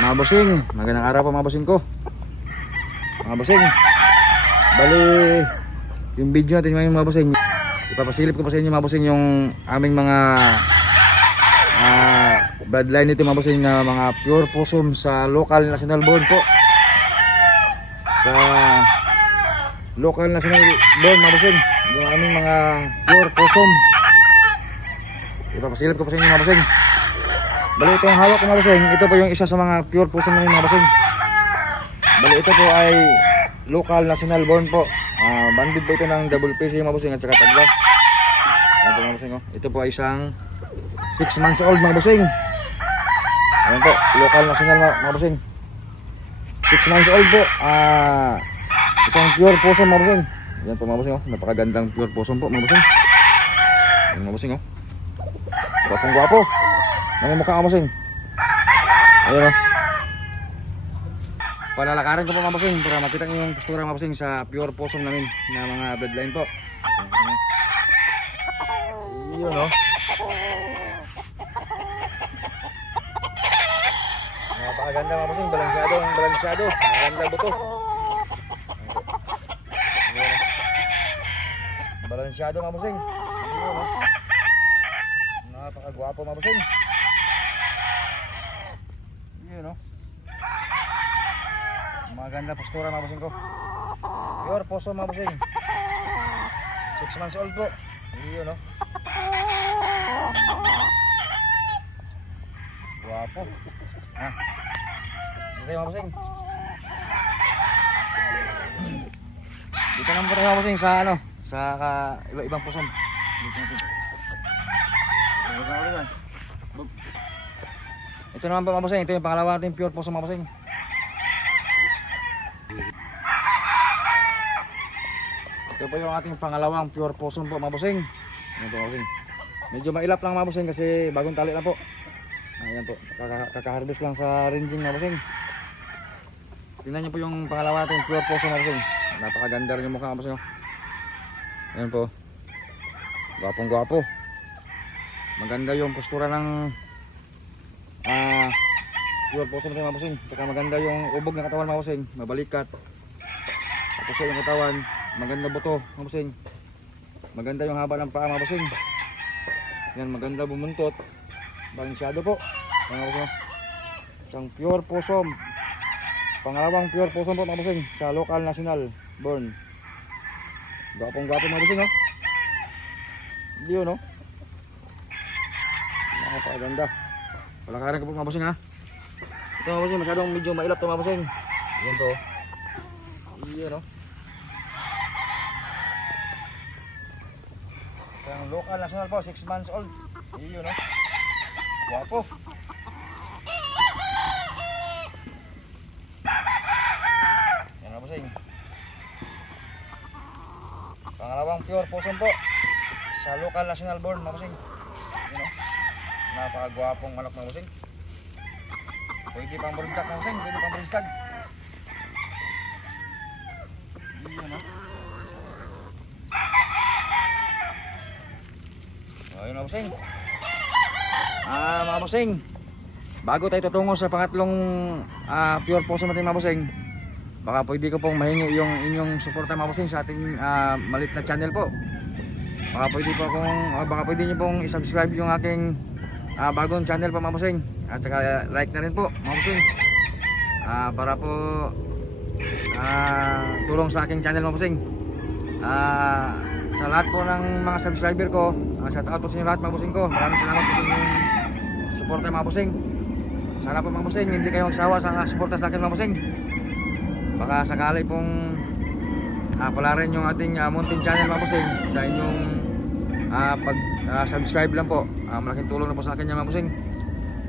Mga bossing, magandang araw po mga bossing ko. Mga bossing, bali yung video natin ngayon mga bossing, ipapasilip ko pa sa inyo mga bossing yung aming mga bloodline nito mga bossing na mga pure possum sa local national board po. Sa local national board mga bossing, yung aming mga pure possum, ipapasilip ko pa sa inyo mga bossing. Bali ito ang hawak ko mga bossing, ito po yung isa sa mga pure possum namin mga bossing. Bali ito po ay local national born po. Banded po ito ng double PC mga bossing at saka tagla. Ayan po mga bossing oh. Ito po ay isang 6 months old mga bossing. Ayan po, local national mga bossing. 6 months old po. Isang pure possum mga bossing. Ayan po mga bossing oh. Napakagandang pure possum po mga bossing. Ayan mga bossing oh. Gwapong gwapo. Namumukha ka bossing. Ayan o. Palalakarin ko po mga bossing para makita nyo yung postura mga bossing sa pure possum namin na mga bloodline po. Yun o. Napakaganda mga bossing. Balansyado. Maganda buto. Balansyado mga bossing. Yun o. Napakagwapo mga bossing. Yun o. Maganda postura mga bossing ko. Pure possum mga bossing. 6 months old po. Yun o. Gwapo. Dito mga bossing. Dito naman po tayo mga bossing sa ano, sa iba-ibang possum. Dito natin. Ito naman po mga bossing, ito yung pangalawa natin pure possum mga bossing. Ito po yung ating pangalawang pure possum po mga bossing. Ayan po mga bossing. Medyo mailap lang mga bossing kasi bagong tali lang po. Ayan po, kakaharvest lang sa ranging mga bossing. Tingnan nyo po yung pangalawa natin pure possum mga bossing. Napakaganda rin yung mukha mga bossing. Ayan po, gwapong gwapo. Maganda yung postura ng pure possum natin mga bossing. Saka maganda yung ubog ng katawan mga bossing, mabalikat. Tapos yung katawan, maganda buto mga bossing. Maganda yung haba ng paa mga bossing. Yan, maganda bumuntot. Balansyado po mga bossing. Isang pure possum, pangalawang pure possum po mga bossing sa local national born. Gwapong gwapo mga bossing oh. Yun no. Napakaganda. Palakaran ko po mga bossing ha. Ito mga bossing, masyadong medyo mailap ito mga bossing. Yan po. Yan o. Isang local national po, 6 months old. Yun o. Guwapo. Yan mga bossing. Pangalawang pure possum po sa local national born mga bossing. Yun o. Napakagwapong manok mga bossing. Pwede pang burintak mga bossing, pwede pang buristag. Yun o. Ayun mga bossing. Mga bossing, bago tayo tutungo sa pangatlong pure possum natin mga bossing, baka pwede ko pong mahingi yung inyong suporta mga bossing sa ating maliit na channel po. Baka pwede nyo pong isubscribe yung aking bagong channel po mga bossing. At saka like na rin po mga bossing. Para po tulong sa aking channel mga bossing. Sa lahat po ng mga subscriber ko, shout out po sa inyo lahat mga bossing ko. Maraming salamat po sa inyong suporta mga bossing. Sana po mga bossing hindi kayo magsawa sa suporta sa akin mga bossing. Baka sakali pong palarin yung ating munting channel mga bossing sa inyong subscribe lang po. Malaking tulong na po sa akin yan mga bossing.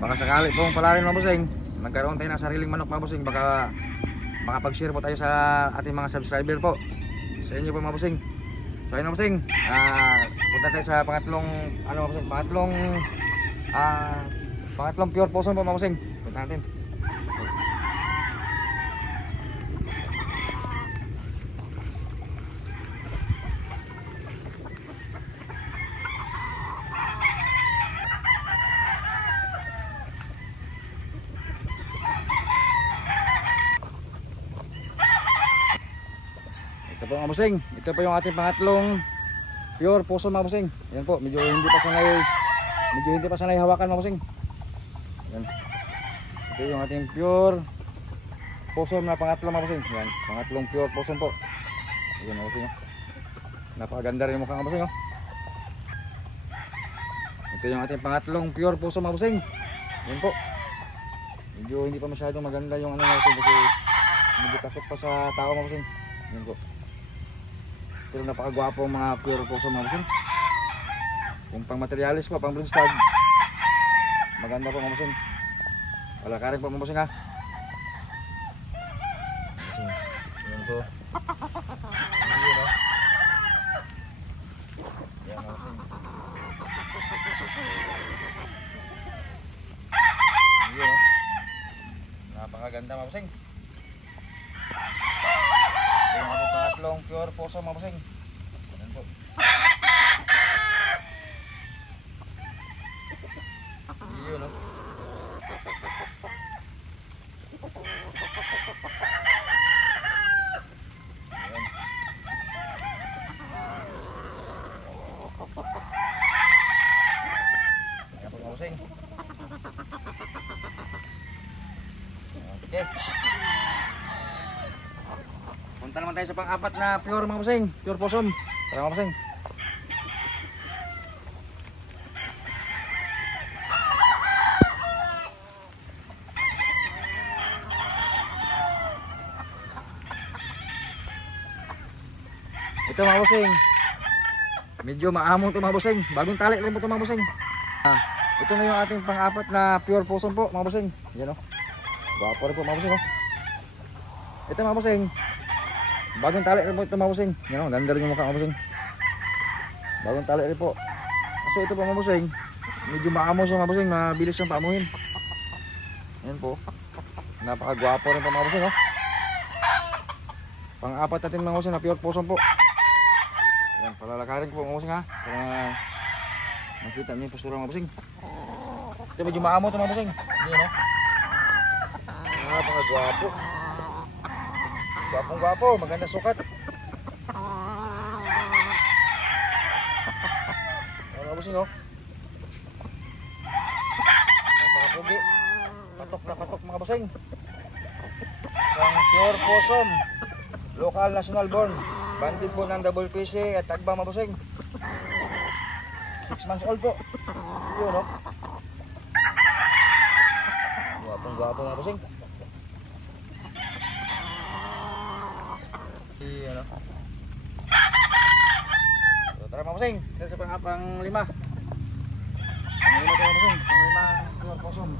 Baka sakali pong palarin mga bossing, magkaroon tayo ng sariling manok mga bossing. Baka makapag-share po tayo sa ating mga subscriber po, sa inyo po mga bossing. So ayun mga bossing, punta tayo sa pangatlong pangatlong pure possum po mga bossing. Punta natin. po mga bossing, ito po yung ating pangatlong pure possum mga bossing. Yan po, medyo hindi pa sanay hawakan mga bossing. Yan. Ito yung ating pure possum na pangatlo mga bossing. Yan, pangatlong pure possum po. Yan mga bossing. Napakaganda rin yung mukha mga bossing. Ito yung ating pangatlong pure possum mga bossing. Yan po. Medyo hindi pa masyadong maganda yung ano mga bossing kasi medyo takot pa sa tao mga bossing. Yan po. Pero napakagwapo ang mga pure possum mga bossing. Yung pang materialis po, pang broodstag, maganda po mga bossing. Palakarin po mga bossing ha. Yan po. Yan o. Yan mga bossing. Yan o. Napakaganda mga bossing. Yung ating pangatlong pure possum mga bossing. Yan po. Yun, no? Ayan. Ayan po mga bossing. Okay. Punta naman tayo sa pang-apat na pure mga bossing. Pure possum. Tara mga bossing. Ito mga bossing, medyo maamong ito mga bossing. Bagong tali rin po ito mga bossing. Ito na yung ating pang-apat na pure possum po mga bossing. Yan o, gwapo rin po mga bossing. Ito mga bossing, bagong tali rin po ito mga bossing. Yan o, ganda rin yung mukha mga bossing. Bagong tali rin po. So ito po mga bossing, medyo maamo siya mga bossing, mabilis siyang paamuhin. Yan po, napakagwapo rin po mga bossing. Pang-apat natin mga bossing na pure possum po. Yan, palalakarin ko po mga bossing ha, para makita niyo yung postura mga bossing. Ito medyo maamo ito mga bossing. Yan o. Napakagwapo. Gwapong gwapo, maganda sukat. Yan mga bossing o. Napakapugi. Patok na patok mga bossing. Isang pure possum, local national born. Banded po ng double PC at tagba mga bossing. 6 months old po. Yun no. Gwapong gwapo mga bossing. Yun no. So, tara mga bossing, dito sa pang-lima. Pang-lima tayo mga bossing. Pang-lima pure possum.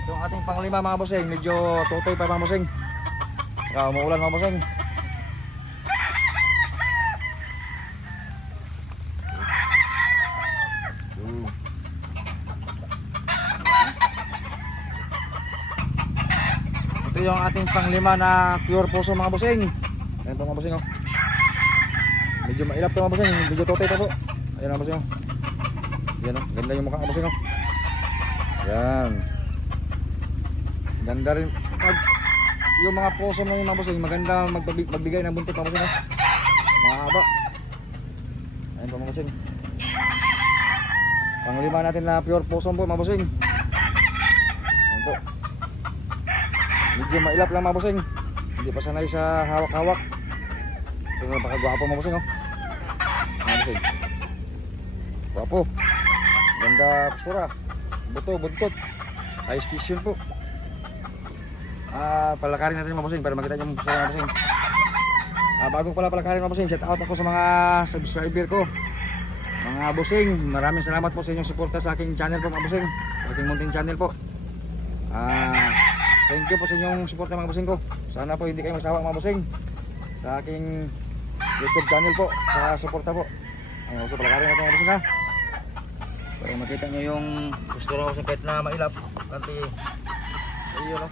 Ito ang ating pang-lima mga bossing. Medyo tutoy pa mga bossing. Saka umuulan mga bossing. Ito yung ating pang-lima na pure possum mga bossing. Ayan po mga bossing oh. Medyo mailap ito mga bossing. Medyo tutoy pa po. Ayan mga bossing oh. Yan oh. Ganda yung mukha mga bossing oh. Yan. Ganda rin yung mga possum ng mga bossing, maganda magbigay ng buntot mga bossing. Mahaba. Ayun po mga bossing. Pang-lima natin na pure possum po mga bossing. Ayun po. Medyo mailap lang mga bossing. Hindi pa sanay sa hawak-hawak. Pero napakagwapo mga bossing oh. Mga bossing. Gwapo. Ganda postura. Buto, buntot. High station po. Palakarin natin mga bossing para makita nyo mga bossing. Bago pala palakarin mga bossing, shout out ako sa mga subscriber ko. Mga bossing, maraming salamat po sa inyong suporta sa aking channel po mga bossing. Sa aking munting channel po. Thank you po sa inyong suporta mga bossing ko. Sana po hindi kayo magsawa mga bossing sa aking YouTube channel po, sa suporta po. So palakarin natin mga bossing ha. Para makita nyo yung postura ko kahit na mailap. Kanti ayun o.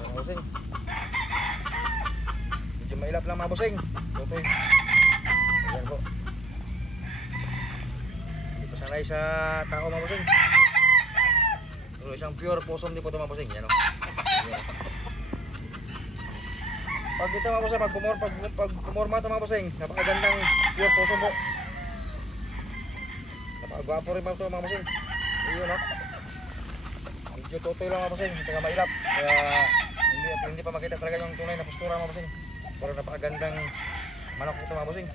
Mga bossing. Medyo mailap lang mga bossing. Tutoy. Ayan po. Hindi pa sanay sa tao mga bossing. Pero isang pure possum din po ito mga bossing. Yan o. Pag ito mga bossing, pag pumorma ito mga bossing, napakagandang pure puso po. Napakagwapo rin mga ito mga bossing. Ayun no. Medyo totoy lang mga bossing, hindi nga mailap. Kaya hindi pa makita talaga yung tunay na postura mga bossing. Pero napakagandang manok ito mga bossing.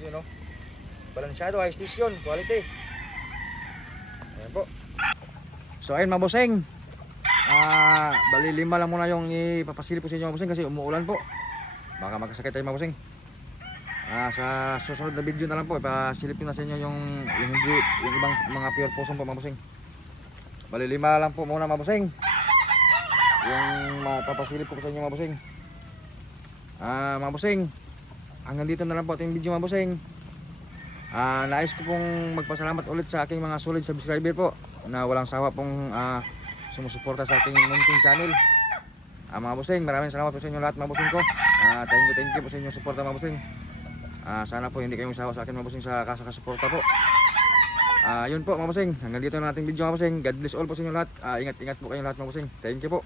Ayun no. Balansyado, high station, quality. Ayan po. So ayun mga bossing. Bali 5 lang muna yung ipapasilip ko sa inyo mga bossing kasi umuulan po. Baka magkasakit tayo mga bossing. Sa susunod na video na lang po ipasilip ko na sa inyo yung ibang mga pure possum po mga bossing. Bali 5 lang po muna mga bossing. Yung mapapasilip ko sa inyo mga bossing. Mga bossing, hanggang dito na lang po ating video mga bossing. Nais ko pong magpasalamat ulit sa aking mga solid subscriber po na walang sawa pong sumusuporta sa ating munting channel. Mga bossing, maraming salamat po sa inyo lahat mga bossing ko. Thank you po sa inyong suporta mga bossing. Sana po hindi kayong sawa sa akin mga bossing sa kasasuporta po. Yun po mga bossing, hanggang dito na ating video mga bossing. God bless all po sa inyo lahat. Ingat-ingat po kayong lahat mga bossing. Thank you po.